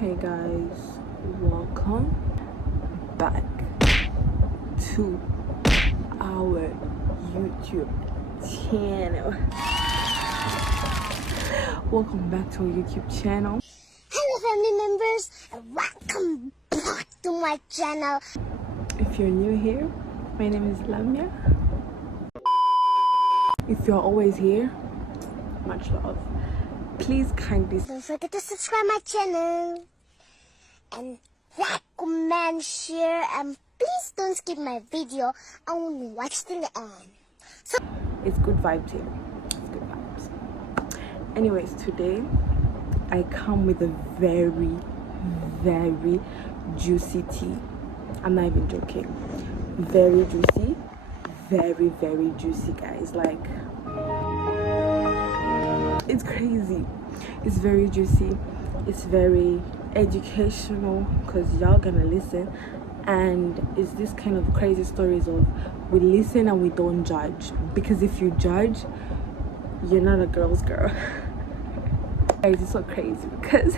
Hey guys, welcome back to our YouTube channel. Welcome back to our YouTube channel. Hello family members and welcome back to my channel. If you're new here, my name is Lamia. If you're always here, much love. Please kindly Don't forget to subscribe my channel and like, comment, share, and please don't skip my video and watch till the end. it's good vibes here. It's good vibes. Anyways, today I come with a very juicy tea. I'm not even joking. Very juicy, very juicy, guys. Like, it's crazy. It's very juicy. It's very educational because y'all gonna listen, and it's this kind of crazy stories of we listen and we don't judge, because if you judge, you're not a girl's girl. Guys, it's so crazy because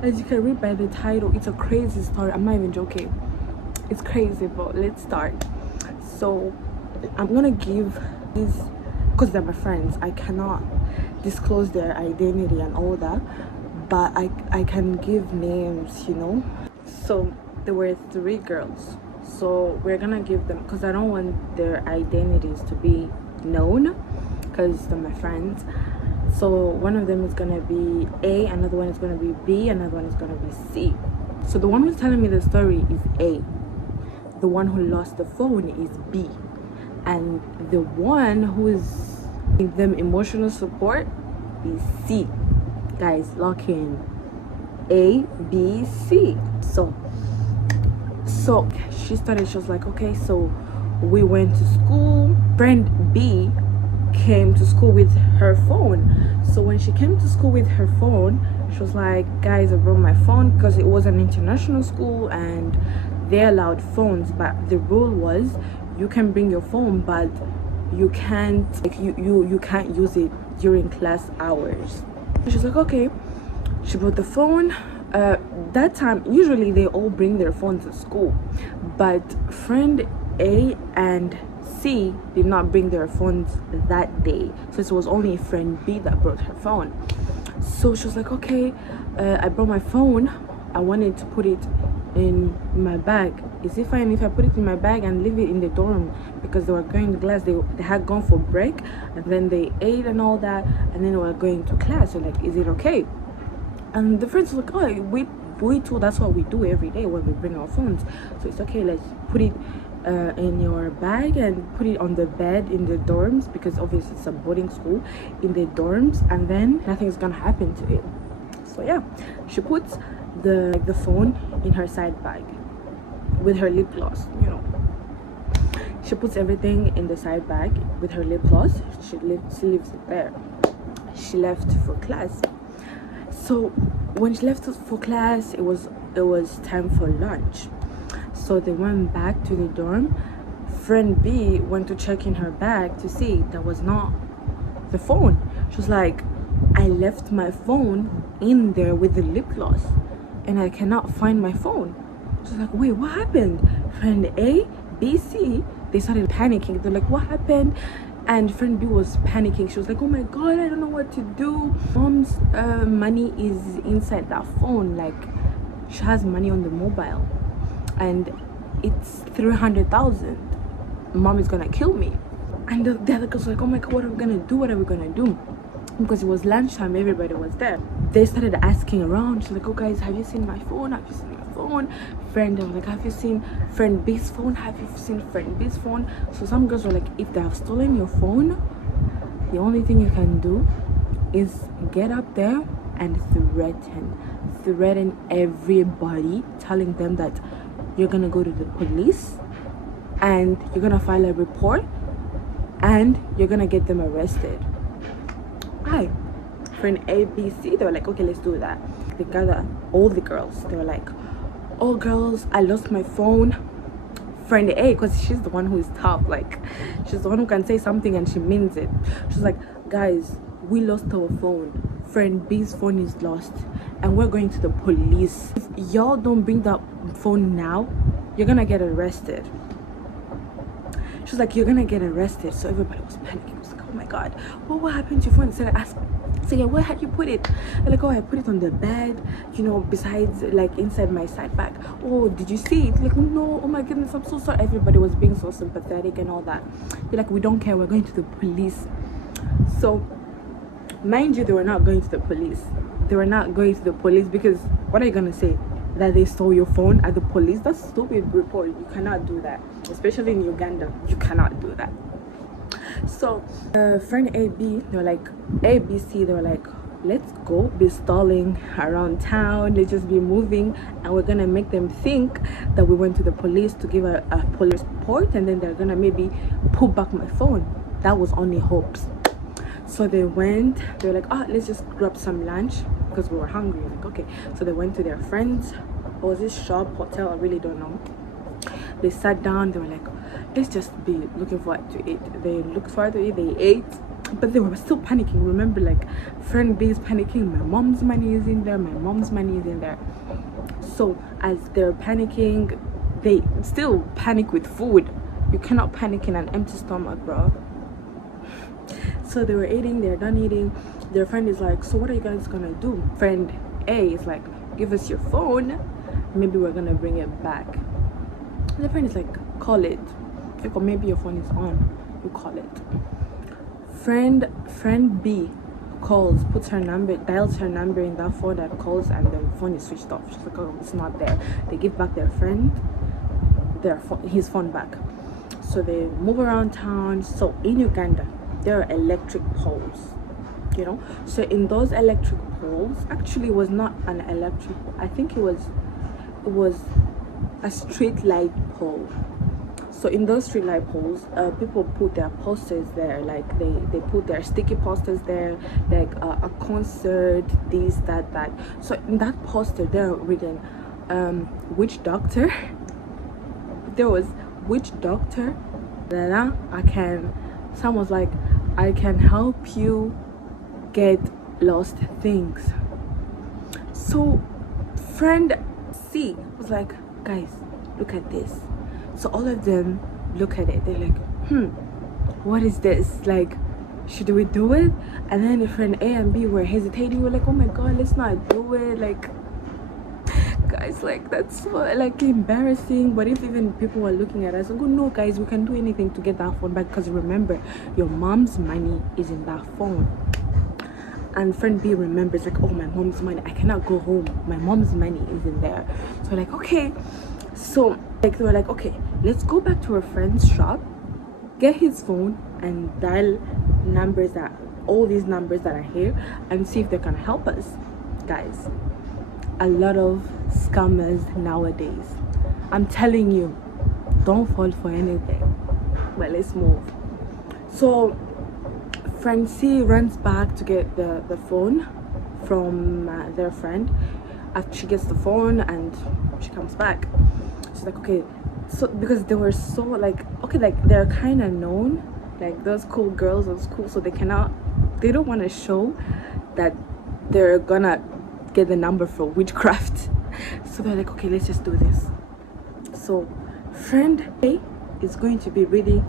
as you can read by the title, it's a crazy story. I'm not even joking. It's crazy, but let's start. So I'm gonna give these, because they're my friends, I cannot disclose their identity and all that, but I can give names, you know. So there were 3 girls, so we're gonna give them, because I don't want their identities to be known because they're my friends. So one of them is gonna be A, another one is gonna be B, another one is gonna be C. So the one who's telling me the story is A, the one who lost the phone is B, and the one who is giving them emotional support is C. Guys, lock in. A, B, C. So she was like, okay, so we went to school. Friend B came to school with her phone. So when she came to school with her phone, she was like, guys, I brought my phone, because it was an international school and they allowed phones, but the rule was you can bring your phone, but you can't, like, you can't use it during class hours. She's like, okay. She brought the phone. That time usually they all bring their phones to school, but friend A and C did not bring their phones that day, so it was only friend B that brought her phone. So she was like, okay, I brought my phone, I wanted to put it in my bag. Is it fine if I put it in my bag and leave it in the dorm, because they were going to class, they had gone for break and then they ate and all that, and then they were going to class. So like, is it okay? And the friends were like, oh, we too, that's what we do every day when we bring our phones, so it's okay, let's put it in your bag and put it on the bed in the dorms, because obviously it's a boarding school, in the dorms, and then nothing's gonna happen to it. So yeah, she puts the phone in her side bag with her lip gloss, you know. She puts everything in the side bag with her lip gloss. She leaves it there. She left for class. So when she left for class, it was time for lunch. So they went back to the dorm. Friend B went to check in her bag to see that was not the phone. She was like, I left my phone in there with the lip gloss and I cannot find my phone. She's like, wait, what happened? Friend A, B, C, they started panicking. They're like, what happened? And friend B was panicking. She was like, oh my god, I don't know what to do. Mom's money is inside that phone. Like, she has money on the mobile and it's 300,000. Mom is gonna kill me. And the other girls were like, oh my god, what are we gonna do? Because it was lunchtime, everybody was there. They started asking around. She's like, oh guys, have you seen my phone? Friend was like, have you seen friend B's phone? So some girls were like, if they have stolen your phone, the only thing you can do is get up there and threaten everybody, telling them that you're gonna go to the police and you're gonna file a report and you're gonna get them arrested. Hi, friend A, B, C, they were like, okay, let's do that. They gathered all the girls. They were like, oh girls, I lost my phone. Friend A, because she's the one who is tough, like she's the one who can say something and she means it. She's like, guys, we lost our phone. Friend B's phone is lost and we're going to the police. If y'all don't bring that phone now, you're gonna get arrested. She was like, you're gonna get arrested. So everybody was panicking. I was like, oh my god, what happened to your phone? So I asked, so yeah, where had you put it? They're like, oh, I put it on the bed, you know, besides, like, inside my side bag. Oh, did you see it? Like, no, oh my goodness, I'm so sorry. Everybody was being so sympathetic and all that. They're like, we don't care, we're going to the police. So mind you, they were not going to the police. They were not going to the police because what are you gonna say? That they stole your phone at the police? That's a stupid report. You cannot do that, especially in Uganda. You cannot do that. So friend AB, they were like, ABC, they were like, let's go be stalling around town, let's just be moving, and we're gonna make them think that we went to the police to give a police report, and then they're gonna maybe pull back my phone. That was only hopes. So they went, they were like, oh, let's just grab some lunch because we were hungry. Like, okay. So they went to their friends, or was this shop, hotel, I really don't know. They sat down, they were like, let's just be looking forward to eat. They looked forward to it, they ate, but they were still panicking. Remember, like, friend B is panicking, my mom's money is in there, my mom's money is in there. So as they're panicking, they still panic with food. You cannot panic in an empty stomach, bro. So they were eating, they're done eating. Their friend is like, so what are you guys gonna do? Friend A is like, give us your phone, maybe we're gonna bring it back. The friend is like, call it. Or maybe your phone is on, you call it. Friend B calls, puts her number, dials her number in that phone that calls, and the phone is switched off. She's like, oh, it's not there. They give back their friend his phone back. So they move around town. So in Uganda, there are electric poles, you know. So in those electric poles, actually it was not an electric pole. I think it was a street light pole. So in those street light poles, people put their posters there, like they put their sticky posters there, like a concert, this, that. So in that poster, they're written, which doctor? There was, which doctor? Someone's like, I can help you get lost things. So friend C was like, guys, look at this. So all of them look at it, they're like, what is this? Like, should we do it? And then the friend A and B were hesitating. We're like, oh my god, let's not do it. Like, guys, like, that's so, like, embarrassing. But if even people were looking at us, I go, no guys, we can do anything to get that phone back, because remember, your mom's money is in that phone. And friend B remembers, like, oh, my mom's money, I cannot go home, my mom's money is in there. So like, okay. So like, they were like, okay, let's go back to our friend's shop, get his phone, and dial numbers, that all these numbers that are here, and see if they can help us. Guys, a lot of scammers nowadays, I'm telling you, don't fall for anything. But let's move. So friend C runs back to get the phone from their friend. After she gets the phone and she comes back, she's like, okay, so because they were so like, okay, like they're kind of known, like those cool girls at school, so they don't want to show that they're gonna get the number for witchcraft. So they're like, okay, let's just do this. So friend A is going to be reading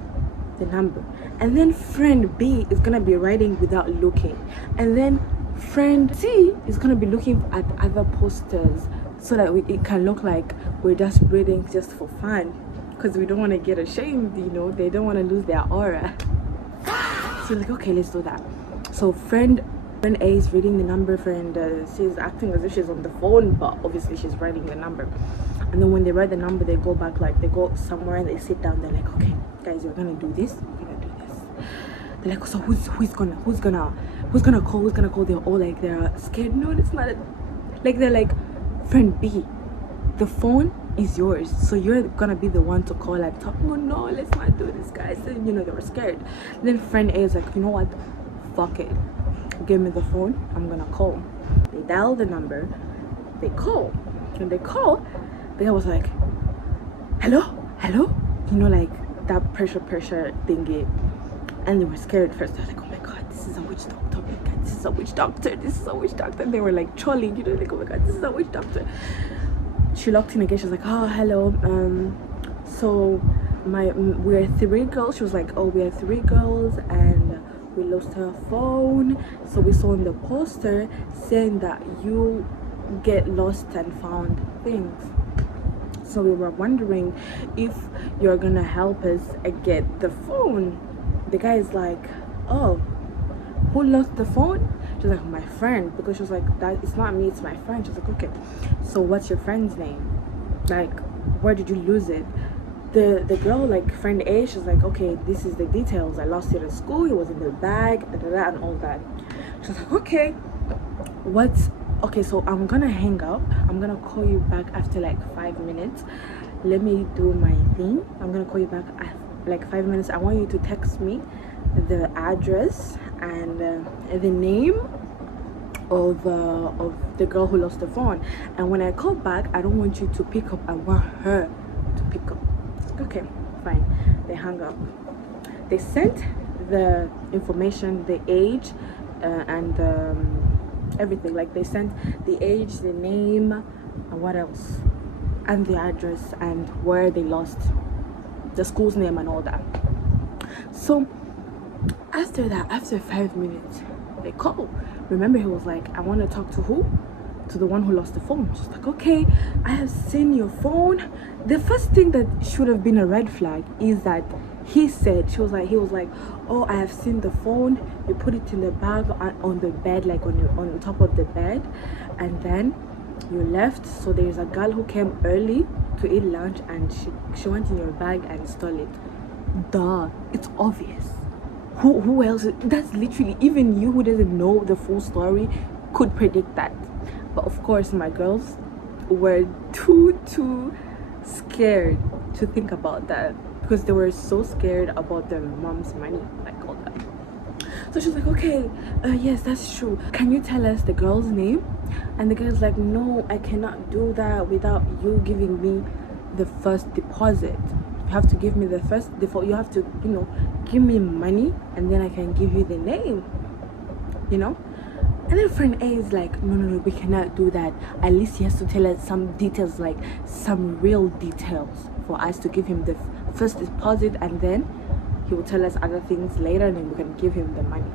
the number, and then friend B is gonna be writing without looking, and then friend C is gonna be looking at other posters, so that it can look like we're just reading just for fun, because we don't want to get ashamed, you know. They don't want to lose their aura. So like, okay, let's do that. So friend A is reading the number, friend C is acting as if she's on the phone, but obviously she's writing the number. And then when they write the number, they go back, like they go somewhere and they sit down. They're like, okay guys, we're gonna do this, we're gonna do this. They're like, so who's gonna call? They're all like, they're scared. No, it's not like, they're like, friend B, the phone is yours, so you're gonna be the one to call and talk. Oh no, let's not do this, guys. And, you know, they were scared. Then friend A is like, you know what, fuck it, give me the phone, I'm gonna call. They dial the number, they call. When they call, the guy was like, hello, you know, like that pressure thingy. And they were scared first. They're like, oh my god, this is a witch doctor, we can't this is a witch doctor, this is a witch doctor. And they were like trolling, you know, like, oh my god, this is a witch doctor. She locked in again. She was like, oh, hello, so we're 3 girls. She was like, oh, we are 3 girls and we lost her phone, so we saw on the poster saying that you get lost and found things, so we were wondering if you're gonna help us get the phone. The guy is like, oh, who lost the phone? She's like, my friend, because she was like, that it's not me, it's my friend. She's like, okay, so what's your friend's name? Like, where did you lose it? The girl, like friend A, she's like, okay, this is the details. I lost it at school, it was in the bag, and all that. She's like, okay, okay, so I'm gonna hang up. I'm gonna call you back after like 5 minutes. Let me do my thing. I'm gonna call you back at like 5 minutes. I want you to text me the address and the name of the girl who lost the phone. And when I call back, I don't want you to pick up, I want her to pick up. Okay, fine. They hung up. They sent the information, the age, and everything. Like, they sent the age, the name, and what else, and the address, and where they lost the school's name and all that. So after that, after 5 minutes, they call. Remember, he was like, I want to talk to who? To the one who lost the phone. She's like, okay, I have seen your phone. The first thing that should have been a red flag is that he was like, oh, I have seen the phone. You put it in the bag on the bed, like on top of the bed, and then you left. So there's a girl who came early to eat lunch, and she went in your bag and stole it. Duh, it's obvious. Who else? That's literally, even you who doesn't know the full story could predict that. But of course, my girls were too scared to think about that, because they were so scared about their mom's money, like all that. So she's like, okay, yes, that's true. Can you tell us the girl's name? And the girl's like, no, I cannot do that without you giving me the first deposit. You have to give me the first default. You have to, you know, give me money, and then I can give you the name, you know. And then friend A is like, no, we cannot do that. At least he has to tell us some details, like some real details, for us to give him the first deposit, and then he will tell us other things later, and then we can give him the money.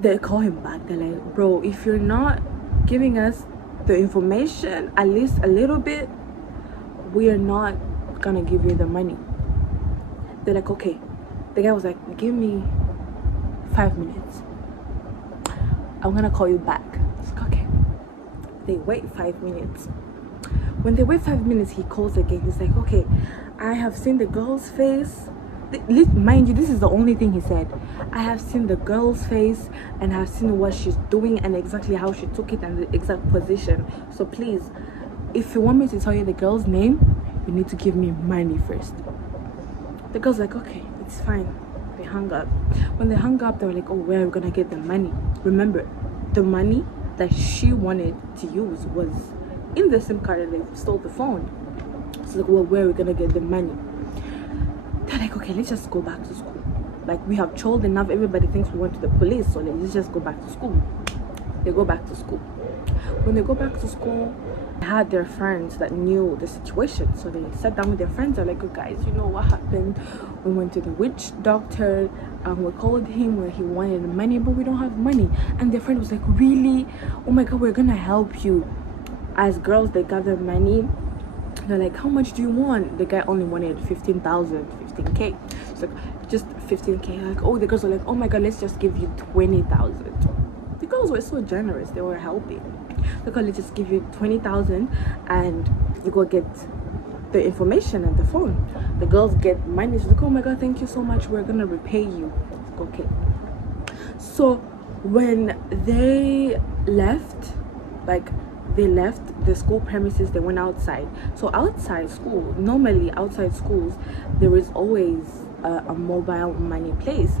They call him back. They're like, bro, if you're not giving us the information, at least a little bit, we are not gonna give you the money. They're like, okay. The guy was like, give me 5 minutes, I'm gonna call you back. It's like, okay. They wait 5 minutes. When they wait 5 minutes, he calls again. He's like, okay, I have seen the girl's face. Mind you, this is the only thing he said. I have seen the girl's face, and I have seen what she's doing and exactly how she took it and the exact position. So please, if you want me to tell you the girl's name, you need to give me money first. The girl's like, okay, it's fine. They hung up. When they hung up, they were like, oh, where are we gonna get the money? Remember, the money that she wanted to use was in the SIM card, and they stole the phone. So like, well, where are we gonna get the money? They're like, okay, let's just go back to school. Like, we have trolled enough. Everybody thinks we went to the police, so let's just go back to school. They go back to school. When they go back to school, they had their friends that knew the situation. So they sat down with their friends. They're like, oh, guys, you know what happened? We went to the witch doctor, and we called him where he wanted money, but we don't have money. And their friend was like, really? Oh my god, we're gonna help you. As girls, they gather money. They're like, how much do you want? The guy only wanted 15,000, 15k. It's like, just 15k. Like, oh, the girls were like, oh my god, let's just give you 20,000. The girls were so generous. They were helping. Like, oh, let's just give you 20,000 and you go get the information and the phone. The girls get money. She's like, oh my god, thank you so much. We're gonna repay you. Okay. So when they left, like, they left the school premises, they went outside. So outside school, normally outside schools, there is always a mobile money place.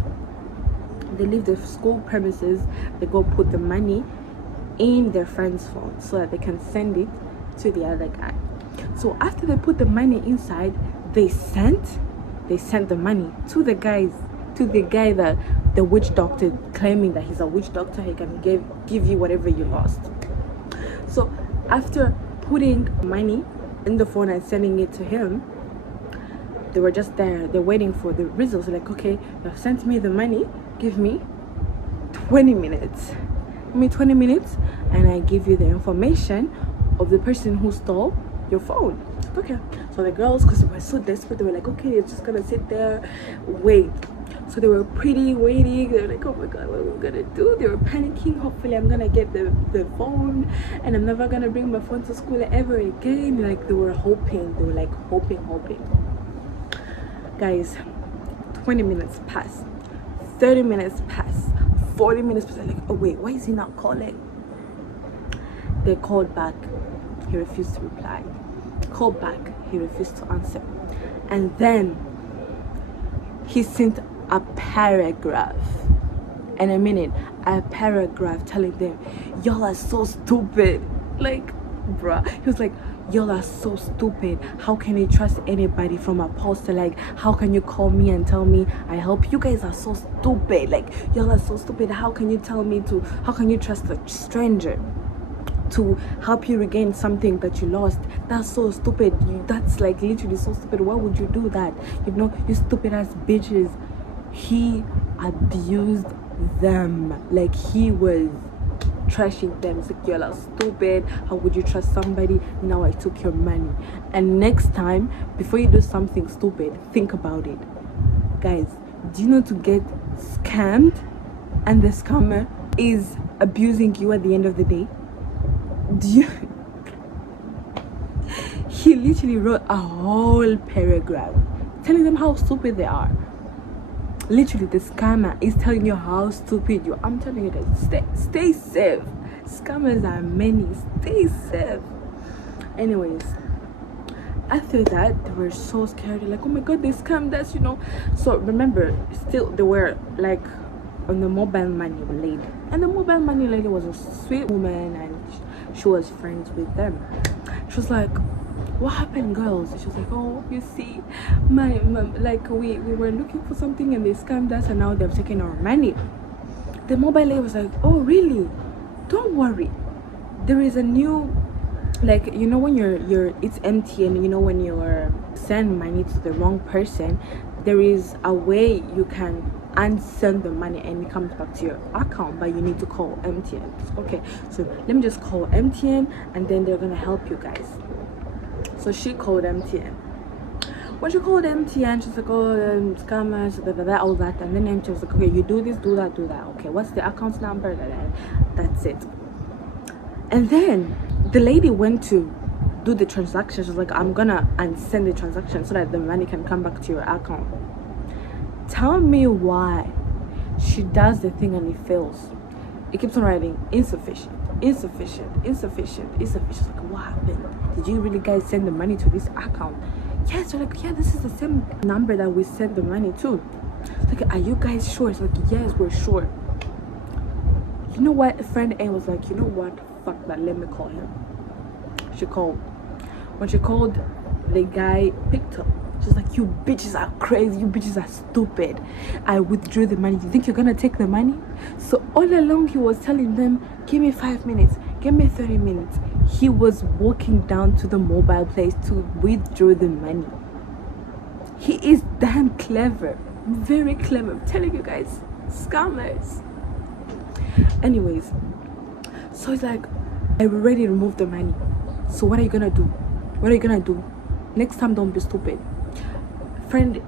They leave the school premises, they go put the money in their friend's phone so that they can send it to the other guy. So after they put the money inside, they sent the money to the guy that the witch doctor, claiming that he's a witch doctor, he can give you whatever you lost. So after putting money in the phone and sending it to him, they were just there, they're waiting for the results. Like, okay, you've sent me the money, give me 20 minutes. Give me 20 minutes and I give you the information of the person who stole your phone. Okay, so the girls, because they were so desperate, they were like, okay, it's just gonna sit there, wait. So they were waiting. They were like, oh my god, what are we gonna do? They were panicking. Hopefully I'm gonna get the phone and I'm never gonna bring my phone to school ever again. Like, they were hoping. They were like hoping. Guys, 20 minutes pass, 30 minutes pass, 40 minutes pass. Like, oh wait, why is he not calling? They called back, he refused to reply. Called back, he refused to answer. And then he sent a paragraph, and I mean it, a paragraph telling them, y'all are so stupid. Like, bruh, he was like, y'all are so stupid. How can you trust anybody from a poster? Like, how can you call me and tell me I help? You guys are so stupid. Like, y'all are so stupid. How can you trust a stranger to help you regain something that you lost? That's so stupid. That's like literally so stupid. Why would you do that? You know, you stupid ass bitches. He abused them. Like, he was trashing them. It's like, y'all are stupid. How would you trust somebody? Now I took your money. And next time, before you do something stupid, think about it. Guys, do you know to get scammed and the scammer is abusing you at the end of the day? Do you he literally wrote a whole paragraph telling them how stupid they are. Literally, the scammer is telling you how stupid you are. I'm telling you guys, stay safe. Scammers are many. Stay safe. Anyways, after that, they were so scared. They're like, oh my god, they scammed us, you know. So remember, still they were like on the mobile money lady, and the mobile money lady was a sweet woman, and she was friends with them. She was like, what happened, girls? She was like, oh, you see, my like we were looking for something and they scammed us and now they've taken our money. The mobile lady was like, oh really? Don't worry, there is a new, like, you know, when it's empty, and you know, when you're send money to the wrong person, there is a way you can unsend the money and it comes back to your account, but you need to call MTN. Okay, so let me just call MTN and then they're gonna help you guys. So she called MTN. When she called MTN, she's like, oh, scammers, all that. And then MTN was like, okay, you do this, do that. Okay, what's the account number? That's it. And then the lady went to do the transaction. She's like, I'm gonna unsend the transaction so that the money can come back to your account. Tell me why she does the thing and it fails. It keeps on writing insufficient. She's like, what happened? Did you really guys send the money to this account? Yes. They're like, yeah, this is the same number that we sent the money to. It's like, are you guys sure? It's like, yes, we're sure. You know what? Friend A was like, you know what? Fuck that, let me call him. She called. When she called, the guy picked up. She's like, you bitches are crazy, you bitches are stupid. I withdrew the money. You think you're gonna take the money? So all along he was telling them, give me 5 minutes, give me 30 minutes. He was walking down to the mobile place to withdraw the money. He is damn clever, very clever. I'm telling you guys, scammers. Anyways, so it's like, I already removed the money. So what are you gonna do? What are you gonna do? Next time, don't be stupid. Friend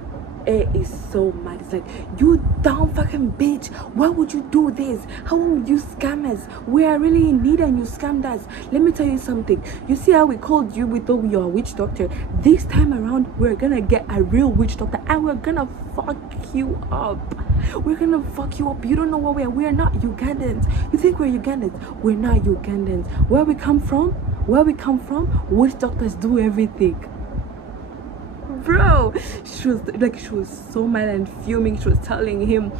A is so mad. It's like, you dumb fucking bitch, why would you do this? How would you scam us? We are really in need and you scammed us. Let me tell you something. You see how we called you, we thought you're a witch doctor. This time around, we're gonna get a real witch doctor and we're gonna fuck you up. We're gonna fuck you up. You don't know what we're not Ugandans. You think we're Ugandans? We're not Ugandans. Where we come from, witch doctors do everything. Bro, she was so mad and fuming. She was telling him,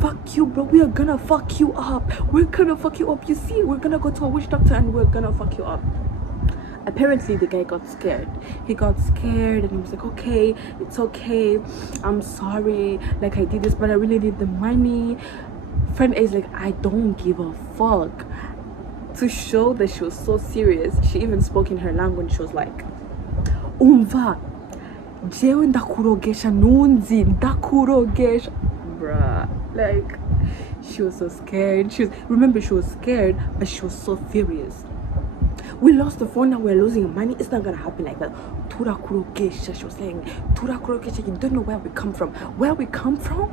fuck you, bro, we are gonna fuck you up. We're gonna fuck you up. You see, we're gonna go to a witch doctor and we're gonna fuck you up. Apparently the guy got scared. He got scared and he was like, okay, it's okay, I'm sorry, like I did this but I really need the money. Friend A is like, I don't give a fuck. To show that she was so serious, she even spoke in her language. She was like, umva jewe ndakurogesha nunzi ndakurogesha, bruh. Like, she was so scared. She was scared, but she was so furious. We lost the phone, now we're losing money. It's not gonna happen like that. Turakurogesha, she was saying, Turakurogesha, you don't know where we come from. Where we come from,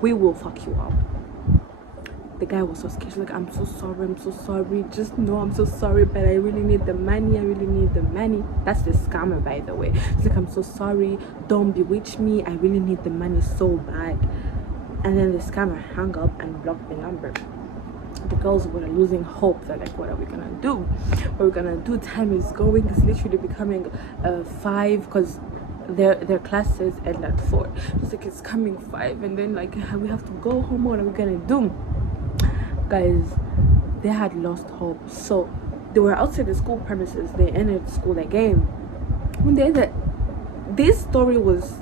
we will fuck you up. The guy was so scared. She's like, I'm so sorry. Just know I'm so sorry, but I really need the money. That's the scammer, by the way. She's like, I'm so sorry. Don't bewitch me. I really need the money so bad. And then the scammer hung up and blocked the number. The girls were losing hope. They're like, what are we gonna do? What are we gonna do? Time is going. It's literally becoming 5 because their classes end at 4. It's like, it's coming 5 and then like we have to go home. What are we gonna do? Guys, they had lost hope. So they were outside the school premises. They entered school again. When they ended, this story was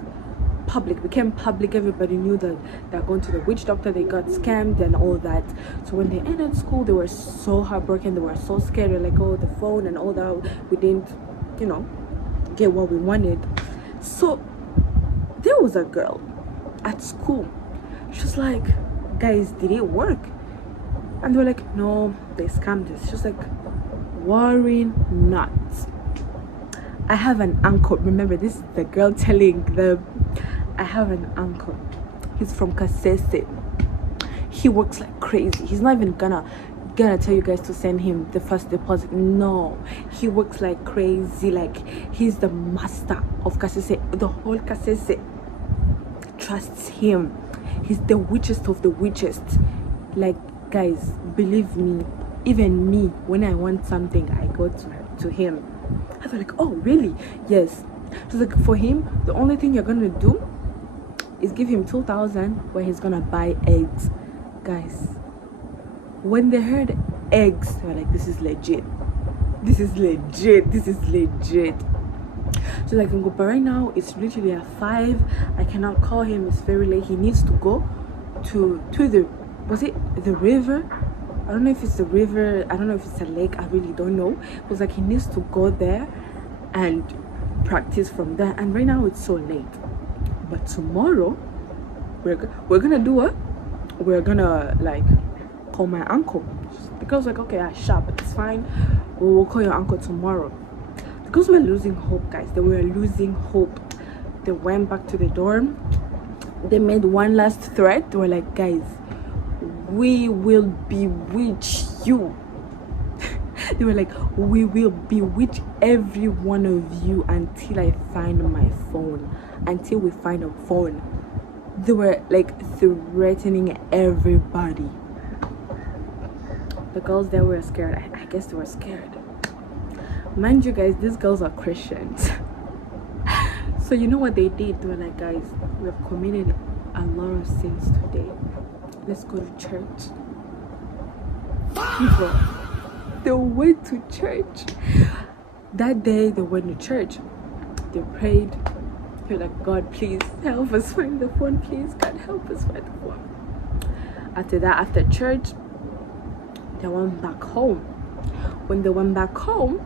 became public. Everybody knew that they're going to the witch doctor, they got scammed and all that. So when they entered school, they were so heartbroken, they were so scared. They're like, oh, the phone and all that, we didn't, get what we wanted. So there was a girl at school. She was like, guys, did it work? And they were like, no, they scammed us. She was like, worry not, I have an uncle. Remember, this is the girl telling them, I have an uncle. He's from Kasese. He works like crazy. He's not even gonna tell you guys to send him the first deposit. No, he works like crazy. Like, he's the master of Kasese. The whole Kasese trusts him. He's the witchest of the witchest. Like, guys, believe me, even me, when I want something, I go to him. I was like, oh really? Yes. So like, for him, the only thing you're gonna do is give him 2,000 where he's gonna buy eggs. Guys, when they heard eggs, they were like, this is legit. So like, but right now it's literally at 5. I cannot call him, it's very late. He needs to go to the, was it the river? I don't know if it's the river, I don't know if it's a lake, I really don't know. It was like, he needs to go there and practice from there. And right now it's so late. But tomorrow we're gonna do what? We're gonna like call my uncle. The girl's like, okay, I shop, it's fine. We'll call your uncle tomorrow. The girls were losing hope, guys. They were losing hope. They went back to the dorm. They made one last threat. They were like, guys, we will bewitch you. They were like, we will bewitch every one of you until I find my phone. Until we find a phone. They were like threatening everybody. The girls there were scared. I guess they were scared. Mind you guys, these girls are Christians. So you know what they did? They were like, guys, we have committed a lot of sins today. Let's go to church. People, they went to church. That day they went to church. They prayed. They're like, God, please help us find the phone. Please, God, help us find the phone. After that, after church, they went back home. When they went back home,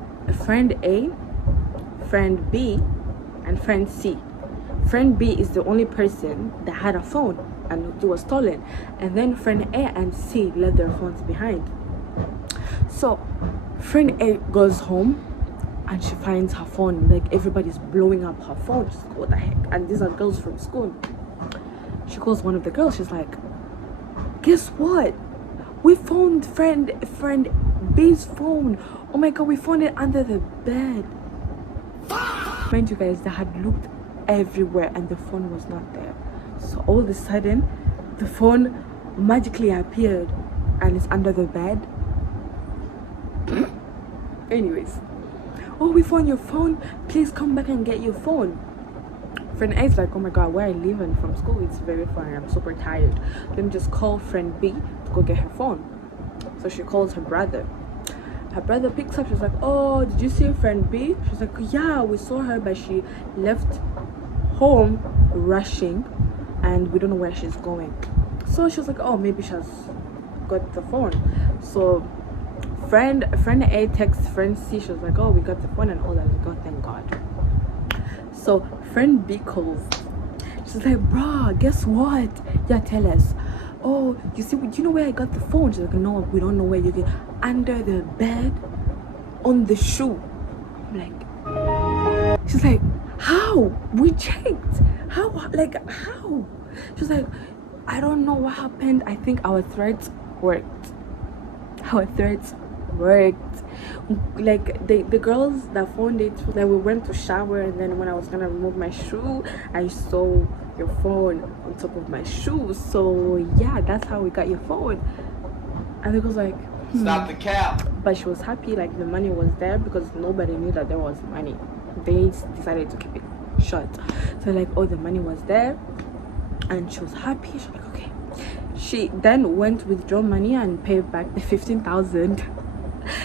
friend A, friend B, and friend C. Friend B is the only person that had a phone and it was stolen. And then friend A and C left their phones behind. So friend A goes home and she finds her phone. Like, everybody's blowing up her phone. She's like, what the heck? And these are girls from school. She calls one of the girls. She's like, guess what? We found friend B's phone. Oh my god, we found it under the bed. Mind you guys, they had looked everywhere and the phone was not there. So all of a sudden, the phone magically appeared and it's under the bed. Anyways, oh, we found your phone. Please come back and get your phone. Friend A is like, oh my god, where I live and from school, it's very far. I'm super tired. Let me just call friend B to go get her phone. So she calls her brother. her brother picks up. She was like, oh, did you see friend B? She's like, yeah, we saw her, but she left home rushing and we don't know where she's going. So she was like, oh, maybe she has got the phone. So friend A texts friend C. She was like, oh, we got the phone and all that. Like, oh, thank God. So friend B calls. She's like, bruh, guess what? Yeah, tell us. Oh, you see, do you know where I got the phone? She's like, no, we don't know where you get. Under the bed, on the shoe. I'm like, she's like, how? We checked. How? Like, how? She's like, I don't know what happened. I think our threats worked. Our threats worked. Like the girls that phoned it, like we went to shower, and then when I was gonna remove my shoe, I saw your phone on top of my shoe. So yeah, that's how we got your phone. And the girl's like, stop the cap. but she was happy, like the money was there because nobody knew that there was money. They decided to keep it shut. So like, oh, the money was there, and she was happy. She's like, okay. She then went withdraw money and paid back the 15,000.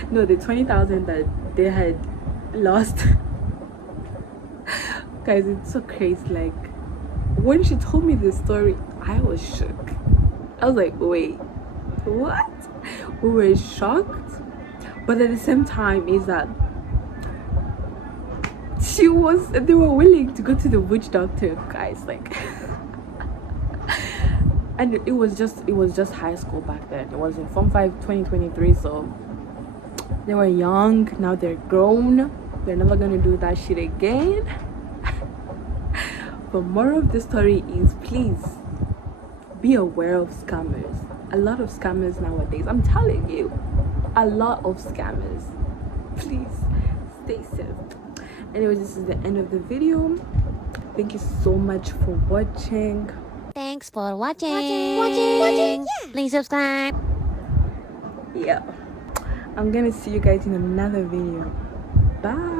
No, the 20,000 that they had lost. Guys, it's so crazy. Like when she told me this story, I was shook. I was like, wait, what? We were shocked, but at the same time is that they were willing to go to the witch doctor, guys. Like and it was just high school back then. It was in Form 5 2023, so they were young. Now they're grown. They're never gonna do that shit again. But moral of the story is, please be aware of scammers. A lot of scammers nowadays, I'm telling you, a lot of scammers. Please stay safe. Anyway, this is the end of the video. Thank you so much for watching. Thanks for watching. Please subscribe. Yeah, I'm gonna see you guys in another video. Bye.